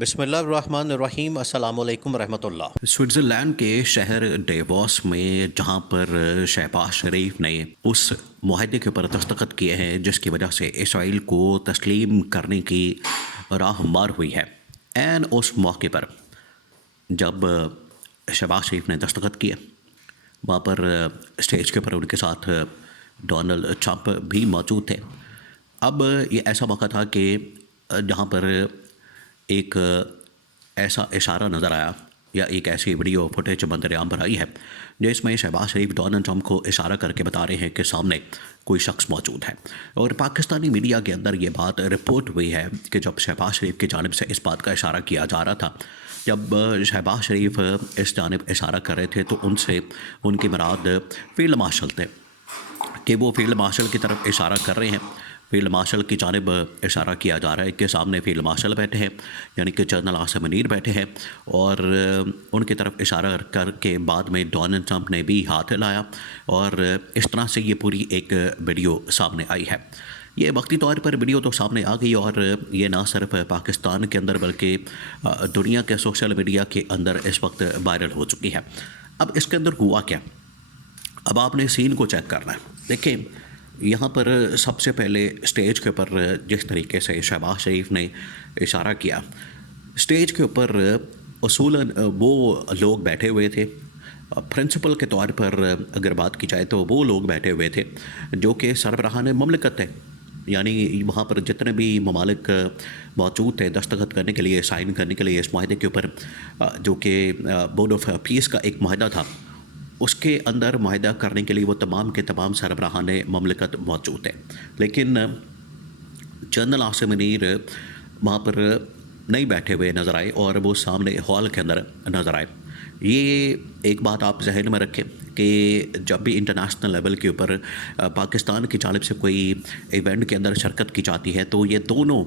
بسم اللہ الرحمن الرحیم، السلام علیکم ورحمۃ اللہ۔ سوئٹزرلینڈ کے شہر ڈیووس میں جہاں پر شہباز شریف نے اس معاہدے کے اوپر دستخط کیے ہیں جس کی وجہ سے اسرائیل کو تسلیم کرنے کی راہ ہموار ہوئی ہے، عین اس موقع پر جب شہباز شریف نے دستخط کیے وہاں پر اسٹیج کے اوپر ان کے ساتھ ڈونلڈ ٹرمپ بھی موجود تھے۔ اب یہ ایسا موقع تھا کہ جہاں پر ایک ایسا اشارہ نظر آیا یا ایک ایسی ویڈیو فوٹیج منظر عام پر آئی ہے جس میں شہباز شریف ڈونلڈ ٹرمپ کو اشارہ کر کے بتا رہے ہیں کہ سامنے کوئی شخص موجود ہے، اور پاکستانی میڈیا کے اندر یہ بات رپورٹ ہوئی ہے کہ جب شہباز شریف کی جانب سے اس بات کا اشارہ کیا جا رہا تھا، جب شہباز شریف اس جانب اشارہ کر رہے تھے تو ان سے ان کی مراد فیلڈ مارشل تھے کہ وہ فیلڈ مارشل کی طرف اشارہ کر رہے ہیں۔ فیلڈ مارشل کی جانب اشارہ کیا جا رہا ہے کہ سامنے فیلڈ مارشل بیٹھے ہیں، یعنی کہ جنرل عاصم منیر بیٹھے ہیں، اور ان کی طرف اشارہ کر کے بعد میں ڈونلڈ ٹرمپ نے بھی ہاتھ ہلایا، اور اس طرح سے یہ پوری ایک ویڈیو سامنے آئی ہے۔ یہ وقتی طور پر ویڈیو تو سامنے آ گئی، اور یہ نہ صرف پاکستان کے اندر بلکہ دنیا کے سوشل میڈیا کے اندر اس وقت وائرل ہو چکی ہے۔ اب اس کے اندر ہوا کیا؟ اب آپ نے سین کو چیک کرنا ہے۔ دیکھیں، یہاں پر سب سے پہلے اسٹیج کے اوپر جس طریقے سے شہباز شریف نے اشارہ کیا، اسٹیج کے اوپر اصولاً وہ لوگ بیٹھے ہوئے تھے، پرنسپل کے طور پر اگر بات کی جائے تو وہ لوگ بیٹھے ہوئے تھے جو کہ سربراہان مملکت ہے، یعنی وہاں پر جتنے بھی ممالک موجود تھے دستخط کرنے کے لیے، سائن کرنے کے لیے اس معاہدے کے اوپر، جو کہ بورڈ آف پیس کا ایک معاہدہ تھا، اس کے اندر معاہدہ کرنے کے لیے وہ تمام کے تمام سربراہان مملکت موجود ہیں، لیکن جنرل عاصم منیر وہاں پر نہیں بیٹھے ہوئے نظر آئے اور وہ سامنے ہال کے اندر نظر آئے۔ یہ ایک بات آپ ذہن میں رکھیں کہ جب بھی انٹرنیشنل لیول کے اوپر پاکستان کی جانب سے کوئی ایونٹ کے اندر شرکت کی جاتی ہے تو یہ دونوں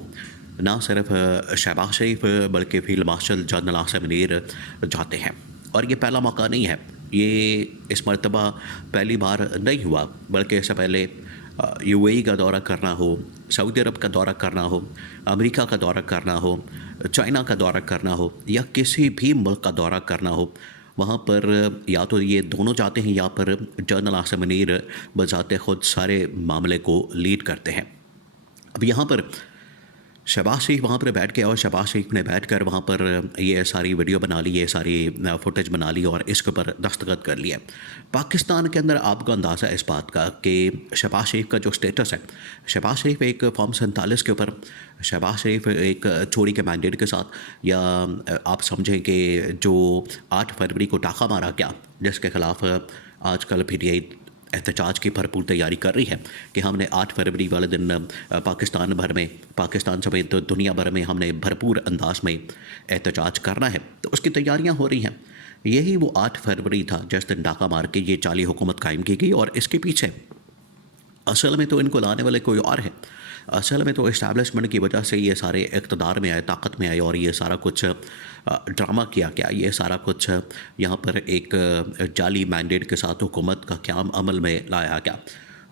نہ صرف شہباز شریف بلکہ field marshal general Asim Munir جاتے ہیں، اور یہ پہلا موقع نہیں ہے، یہ اس مرتبہ پہلی بار نہیں ہوا، بلکہ اس سے پہلے یو اے ای کا دورہ کرنا ہو، سعودی عرب کا دورہ کرنا ہو، امریکہ کا دورہ کرنا ہو، چائنا کا دورہ کرنا ہو، یا کسی بھی ملک کا دورہ کرنا ہو، وہاں پر یا تو یہ دونوں جاتے ہیں یا پر جنرل عاصم منیر بذات خود سارے معاملے کو لیڈ کرتے ہیں۔ اب یہاں پر شہباز شریف وہاں پر بیٹھ کے، اور شہباز شریف نے بیٹھ کر وہاں پر یہ ساری ویڈیو بنا لی، یہ ساری فوٹیج بنا لی اور اس کے اوپر دستخط کر لیا۔ پاکستان کے اندر آپ کو اندازہ ہے اس بات کا کہ شہباز شریف کا جو سٹیٹس ہے، شہباز شریف ایک فارم 47 کے اوپر، شہباز شریف ایک چوری کے مینڈیٹ کے ساتھ، یا آپ سمجھیں کہ جو 8 فروری کو ٹاکہ مارا گیا جس کے خلاف آج کل پی ٹی آئی احتجاج کی بھرپور تیاری کر رہی ہے کہ ہم نے 8 فروری والے دن پاکستان سمیت دنیا بھر میں ہم نے بھرپور انداز میں احتجاج کرنا ہے، تو اس کی تیاریاں ہو رہی ہیں۔ یہی وہ 8 فروری تھا جس دن ڈاکہ مار کے یہ جعلی حکومت قائم کی گئی، اور اس کے پیچھے اصل میں تو ان کو لانے والے کوئی اور ہے، اصل میں تو اسٹیبلشمنٹ کی وجہ سے یہ سارے اقتدار میں آئے، طاقت میں آئے، اور یہ سارا کچھ ڈرامہ کیا گیا، یہ سارا کچھ یہاں پر ایک جعلی مینڈیٹ کے ساتھ حکومت کا قیام عمل میں لایا گیا۔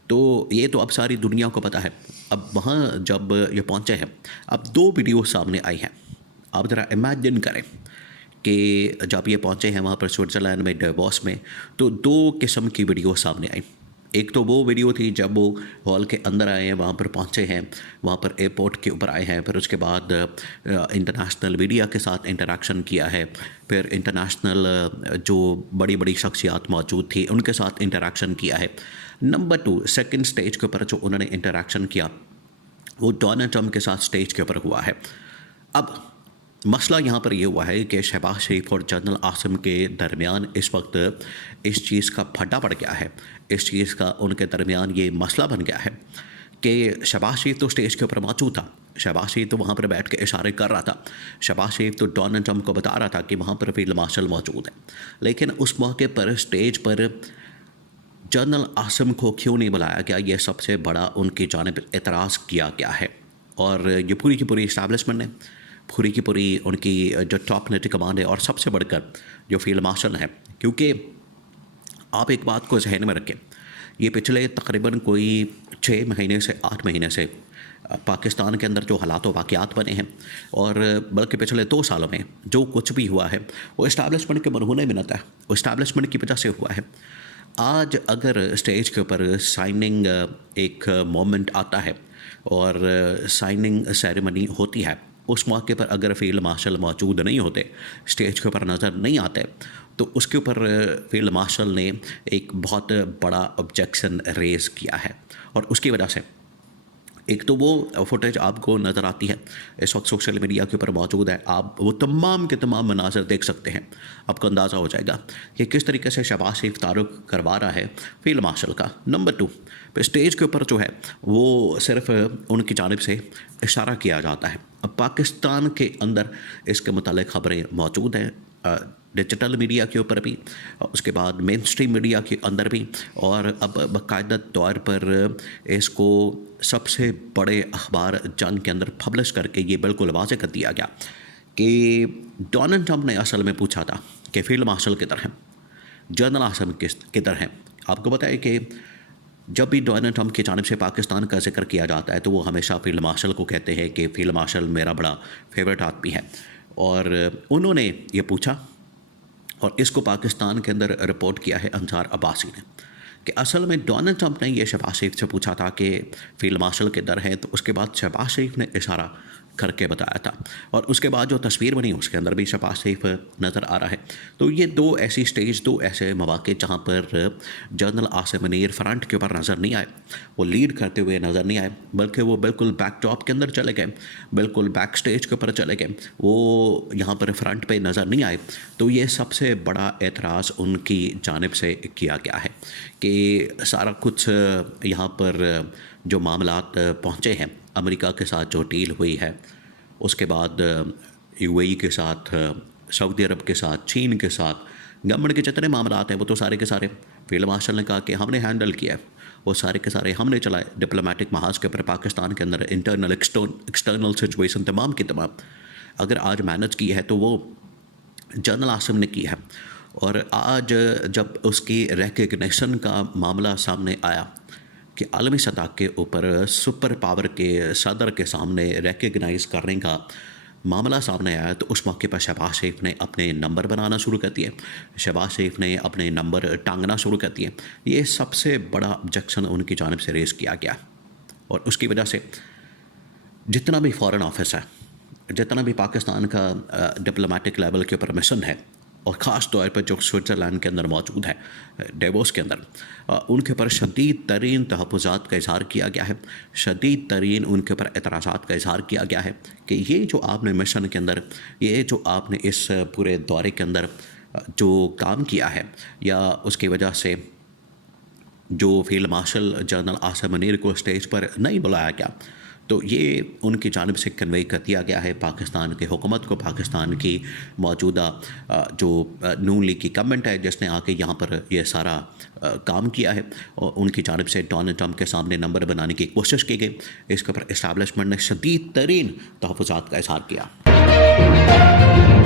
تو یہ تو اب ساری دنیا کو پتہ ہے۔ اب وہاں جب یہ پہنچے ہیں، اب 2 ویڈیو سامنے آئی ہیں۔ آپ ذرا امیجن کریں کہ جب یہ پہنچے ہیں وہاں پر سوئٹزرلینڈ میں ڈیووس میں، تو 2 قسم کی ویڈیو سامنے آئی۔ ایک تو وہ ویڈیو تھی جب وہ ہال کے اندر آئے ہیں، وہاں پر پہنچے ہیں، وہاں پر ایئرپورٹ کے اوپر آئے ہیں، پھر اس کے بعد انٹرنیشنل میڈیا کے ساتھ انٹریکشن کیا ہے، پھر انٹرنیشنل جو بڑی بڑی شخصیات موجود تھی ان کے ساتھ انٹریکشن کیا ہے۔ نمبر 2، سیکنڈ سٹیج کے اوپر جو انہوں نے انٹریکشن کیا وہ ڈونلڈ ٹرمپ کے ساتھ سٹیج کے اوپر ہوا ہے۔ اب مسئلہ یہاں پر یہ ہوا ہے کہ شہباز شریف اور جنرل عاصم کے درمیان اس وقت اس چیز کا پھڈا پڑ گیا ہے، اس چیز کا ان کے درمیان یہ مسئلہ بن گیا ہے کہ شہباز شریف تو سٹیج کے اوپر موجود تھا، شہباز شریف تو وہاں پر بیٹھ کے اشارے کر رہا تھا، شہباز شریف تو ڈونلڈ ٹرمپ کو بتا رہا تھا کہ وہاں پر فیلڈ مارشل موجود ہے، لیکن اس موقع پر سٹیج پر جنرل عاصم کو کیوں نہیں بلایا گیا؟ یہ سب سے بڑا ان کی جانب اعتراض کیا گیا ہے، اور یہ پوری کی پوری اسٹیبلشمنٹ نے، پوری کی پوری ان کی جو ٹاپ نیٹ کمانڈ ہے، اور سب سے بڑھ کر جو فیلڈ مارشل ہے، کیونکہ آپ ایک بات کو ذہن میں رکھیں، یہ پچھلے تقریباً کوئی 6 مہینے سے 8 مہینے سے پاکستان کے اندر جو حالات و واقعات بنے ہیں اور بلکہ پچھلے 2 سالوں میں جو کچھ بھی ہوا ہے وہ اسٹیبلشمنٹ کے مرہون منت ہے، وہ اسٹیبلشمنٹ کی وجہ سے ہوا ہے۔ آج اگر اسٹیج کے اوپر سائننگ ایک مومنٹ آتا ہے اور سائننگ سیریمنی ہوتی ہے، اس موقع پر اگر فیلڈ مارشل موجود نہیں ہوتے، اسٹیج کے اوپر نظر نہیں آتے، تو اس کے اوپر فیلڈ مارشل نے ایک بہت بڑا آبجیکشن ریز کیا ہے، اور اس کی وجہ سے ایک تو وہ فوٹیج آپ کو نظر آتی ہے، اس وقت سوشل میڈیا کے اوپر موجود ہے، آپ وہ تمام کے تمام مناظر دیکھ سکتے ہیں، آپ کو اندازہ ہو جائے گا کہ کس طریقے سے شہباز شریف تعارف کروا رہا ہے فیلڈ مارشل کا۔ نمبر 2 پہ اسٹیج کے اوپر جو ہے وہ صرف ان کی جانب سے اشارہ کیا جاتا ہے۔ اب پاکستان کے اندر اس کے متعلق خبریں موجود ہیں، ڈیجیٹل میڈیا کے اوپر بھی، اس کے بعد مین اسٹریم میڈیا کے اندر بھی، اور اب باقاعدہ طور پر اس کو سب سے بڑے اخبار جنگ کے اندر پبلش کر کے یہ بالکل واضح کر دیا گیا کہ ڈونلڈ ٹرمپ نے اصل میں پوچھا تھا کہ فیلڈ مارشل کدھر ہیں، جنرل قاسم کدھر ہیں۔ آپ کو بتائے کہ جب بھی ڈونلڈ ٹرمپ کی جانب سے پاکستان کا ذکر کیا جاتا ہے تو وہ ہمیشہ فیلڈ مارشل کو کہتے ہیں کہ فیلڈ مارشل میرا بڑا فیورٹ آدمی ہے، اور انہوں نے یہ پوچھا اور اس کو پاکستان کے اندر رپورٹ کیا ہے انصار عباسی نے کہ اصل میں ڈونلڈ ٹرمپ نے یہ شہباز شریف سے پوچھا تھا کہ فیلڈ مارشل کے در ہیں، تو اس کے بعد شہباز شریف نے اشارہ کر کے بتایا تھا، اور اس کے بعد جو تصویر بنی اس کے اندر بھی شہباز شریف نظر آ رہا ہے۔ تو یہ 2 ایسی سٹیج، 2 ایسے مواقع جہاں پر جنرل عاصم منیر فرنٹ کے اوپر نظر نہیں آئے، وہ لیڈ کرتے ہوئے نظر نہیں آئے، بلکہ وہ بالکل بیک ڈراپ کے اندر چلے گئے، بالکل بیک سٹیج کے اوپر چلے گئے، وہ یہاں پر فرنٹ پہ نظر نہیں آئے۔ تو یہ سب سے بڑا اعتراض ان کی جانب سے کیا گیا ہے کہ سارا کچھ یہاں پر جو معاملات پہنچے ہیں، امریکہ کے ساتھ جو ڈیل ہوئی ہے، اس کے بعد UAE کے ساتھ، سعودی عرب کے ساتھ، چین کے ساتھ، گورنمنٹ کے جتنے معاملات ہیں وہ تو سارے کے سارے فیلڈ مارشل نے کہا کہ ہم نے ہینڈل کیا ہے، وہ سارے کے سارے ہم نے چلائے، ڈپلومیٹک محاذ کے اوپر پاکستان کے اندر انٹرنل ایکسٹرنل سچویشن تمام کی تمام اگر آج مینج کی ہے تو وہ جنرل عاصم نے کی ہے۔ اور آج جب اس کی ریکگنیشن کا معاملہ سامنے آیا کہ عالمی سطح کے اوپر سپر پاور کے صدر کے سامنے ریکگنائز کرنے کا معاملہ سامنے آیا، تو اس موقع پر شہباز شریف نے اپنے نمبر بنانا شروع کر دیے، شہباز شریف نے اپنے نمبر ٹانگنا شروع کر دیے۔ یہ سب سے بڑا آبجیکشن ان کی جانب سے ریز کیا گیا، اور اس کی وجہ سے جتنا بھی فارن آفس ہے، جتنا بھی پاکستان کا ڈپلومیٹک لیول کے اوپر مشن ہے، اور خاص طور پر جو سوئٹزرلینڈ کے اندر موجود ہے، ڈیووس کے اندر، ان کے اوپر شدید ترین تحفظات کا اظہار کیا گیا ہے، شدید ترین ان کے اوپر اعتراضات کا اظہار کیا گیا ہے کہ یہ جو آپ نے مشن کے اندر، یہ جو آپ نے اس پورے دورے کے اندر جو کام کیا ہے، یا اس کی وجہ سے جو field marshal general Asim Munir کو اسٹیج پر نہیں بلایا گیا، تو یہ ان کی جانب سے کنوے کر دیا گیا ہے پاکستان کی حکومت کو، پاکستان کی موجودہ جو نون لیگ کی گورنمنٹ ہے جس نے آ کے یہاں پر یہ سارا کام کیا ہے، اور ان کی جانب سے ڈونلڈ ٹرمپ کے سامنے نمبر بنانے کی کوشش کی گئی۔ اس کے اوپر اسٹیبلشمنٹ نے شدید ترین تحفظات کا اظہار کیا۔